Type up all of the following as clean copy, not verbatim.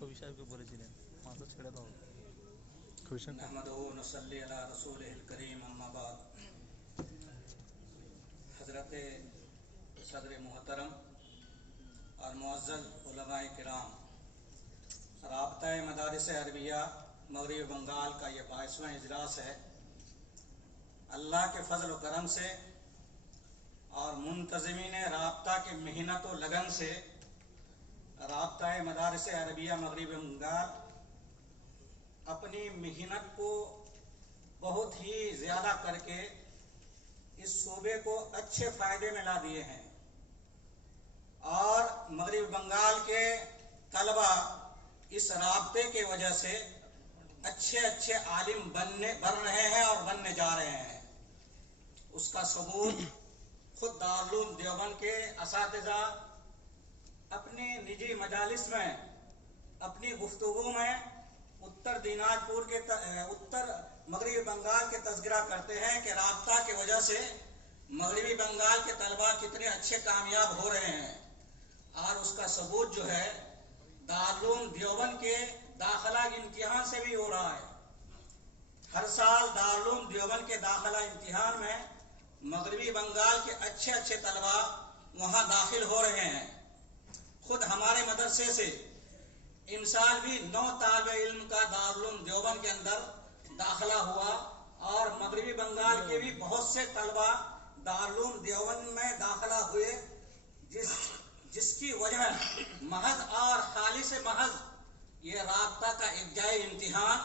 কবি সাহেবকে বলেছিলেন মাথা ছেড়ে দাও। نحمدہ نصلی علی رسولہ الکریم اما بعد. حضرت صدر محترم اور معزز علماء کرام، رابطہ مدارس عربیہ مغربی بنگال کا یہ 22واں اجلاس ہے. اللہ کے فضل و کرم سے اور منتظمین رابطہ کی محنت و لگن سے رابطہ مدارس عربیہ مغربی بنگال اپنی محنت کو بہت ہی زیادہ کر کے اس صوبے کو اچھے فائدے میں لا دیے ہیں، اور مغربی بنگال کے طلبہ اس رابطے کی وجہ سے اچھے عالم بن رہے ہیں اور بننے جا رہے ہیں. اس کا ثبوت خود دارالعلوم دیوبند کے اساتذہ اپنی نجی مجالس میں اپنی گفتگو میں اتر دیناجپور کے اتر مغربی بنگال کے تذکرہ کرتے ہیں کہ رابطہ کی وجہ سے مغربی بنگال کے طلبہ کتنے اچھے کامیاب ہو رہے ہیں. اور اس کا ثبوت جو ہے دارالعلوم دیوبند کے داخلہ امتحان سے بھی ہو رہا ہے. ہر سال دارالعلوم دیوبند کے داخلہ امتحان میں مغربی بنگال کے اچھے طلبہ وہاں داخل ہو رہے ہیں. خود ہمارے مدرسے سے امسال بھی 9 طالب علم کا دارالعلوم دیوبند کے اندر داخلہ ہوا، اور مغربی بنگال کے بھی بہت سے طلبہ دارالعلوم دیوبند میں داخلہ ہوئے، جس کی وجہ محض اور خالص محض یہ رابطہ کا ابتدائی امتحان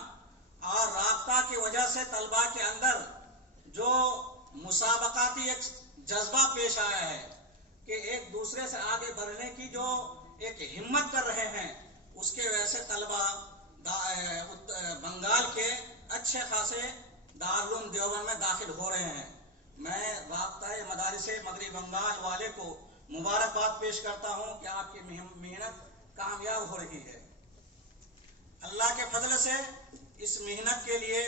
اور رابطہ کی وجہ سے طلبہ کے اندر جو مسابقاتی ایک جذبہ پیش آیا ہے کہ ایک دوسرے سے آگے بڑھنے کی جو ایک ہمت کر رہے ہیں، اس کے وجہ سے طلبہ بنگال کے اچھے خاصے دارالعلوم دیوبند میں داخل ہو رہے ہیں. میں رابطہ مدارس مغربی بنگال والے کو مبارکباد پیش کرتا ہوں کہ آپ کی محنت کامیاب ہو رہی ہے. اللہ کے فضل سے اس محنت کے لیے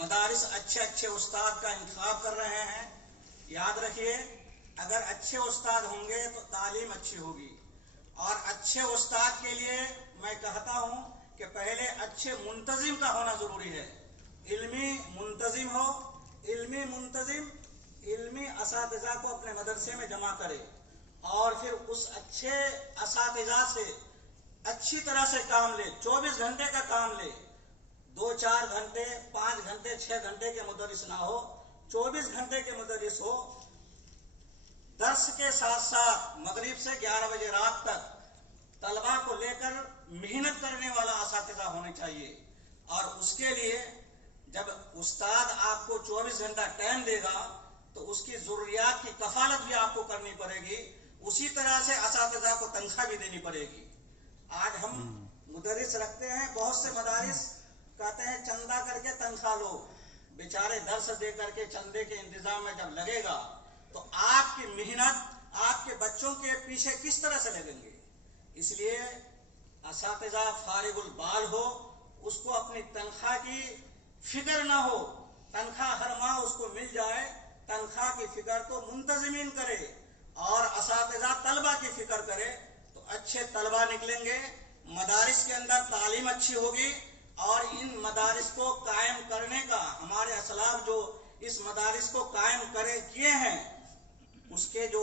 مدارس اچھے استاد کا انتخاب کر رہے ہیں. یاد رکھیے، اگر اچھے استاد ہوں گے تو تعلیم اچھی ہوگی، اور اچھے استاد کے لیے میں کہتا ہوں کہ پہلے اچھے منتظم کا ہونا ضروری ہے. علمی منتظم ہو، علمی اساتذہ کو اپنے مدرسے میں جمع کرے، اور پھر اس اچھے اساتذہ سے اچھی طرح سے کام لے. 24 گھنٹے کا کام لے، 2-4 گھنٹے 5 گھنٹے 6 گھنٹے کے مدرس نہ ہو، 24 گھنٹے کے مدرس ہو. درس کے ساتھ ساتھ مغرب سے 11 بجے رات تک طلبہ کو لے کر محنت کرنے والا اساتذہ ہونے چاہیے. اور اس کے لیے جب استاد آپ کو 24 گھنٹہ ٹائم دے گا تو اس کی ضروریات کی کفالت بھی آپ کو کرنی پڑے گی. اسی طرح سے اساتذہ کو تنخواہ بھی دینی پڑے گی. آج ہم مدرس رکھتے ہیں، بہت سے مدارس کہتے ہیں چندہ کر کے تنخواہ لو. بیچارے درس دے کر کے چندے کے انتظام میں جب لگے گا تو آپ کی محنت آپ کے بچوں کے پیچھے کس طرح سے لگیں گے؟ اس لیے اساتذہ فارغ البال ہو، اس کو اپنی تنخواہ کی فکر نہ ہو. تنخواہ ہر ماہ اس کو مل جائے، تنخواہ کی فکر تو منتظمین کرے اور اساتذہ طلبہ کی فکر کرے تو اچھے طلبہ نکلیں گے. مدارس کے اندر تعلیم اچھی ہوگی، اور ان مدارس کو قائم کرنے کا ہمارے اسلاف جو اس مدارس کو قائم کیے ہیں، اس کے جو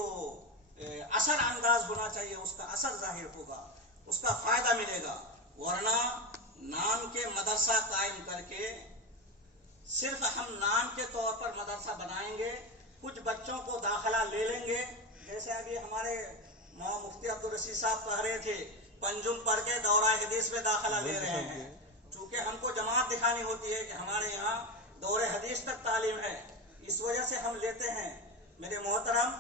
اثر انداز ہونا چاہیے، اس کا اثر ظاہر ہوگا، اس کا فائدہ ملے گا. ورنہ نام کے مدرسہ قائم کر کے صرف ہم نام کے طور پر مدرسہ بنائیں گے، کچھ بچوں کو داخلہ لے لیں گے. جیسے ابھی ہمارے مفتی عبدالرشید صاحب کہہ رہے تھے پنجم پڑھ کے دورہ حدیث میں داخلہ لے رہے ہیں. چونکہ ہم کو جماعت دکھانی ہوتی ہے کہ ہمارے یہاں دور حدیث تک تعلیم ہے، اس وجہ سے ہم لیتے ہیں. میرے محترم،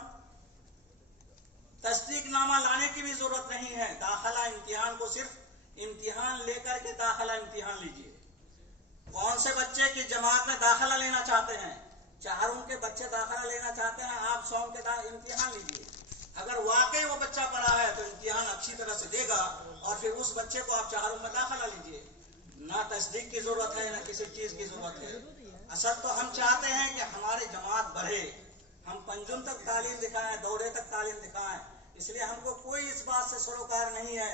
تصدیق نامہ لانے کی بھی ضرورت نہیں ہے. داخلہ امتحان کو صرف امتحان لے کر کے داخلہ امتحان لیجئے. کون سے بچے کی جماعت میں داخلہ لینا چاہتے ہیں؟ 4 کے بچے داخلہ لینا چاہتے ہیں، آپ 100 کے امتحان لیجئے. اگر واقعی وہ بچہ پڑھا ہے تو امتحان اچھی طرح سے دے گا، اور پھر اس بچے کو آپ 4 میں داخلہ لیجئے. نہ تصدیق کی ضرورت ہے، نہ کسی چیز کی ضرورت ہے. اصل تو ہم چاہتے ہیں کہ ہماری جماعت بڑھے، ہم پنجم تک تعلیم دکھائیں، دورے تک تعلیم دکھائیں. اس لیے ہم کو کوئی اس بات سے سروکار نہیں ہے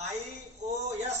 NIOS,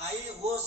NIOS,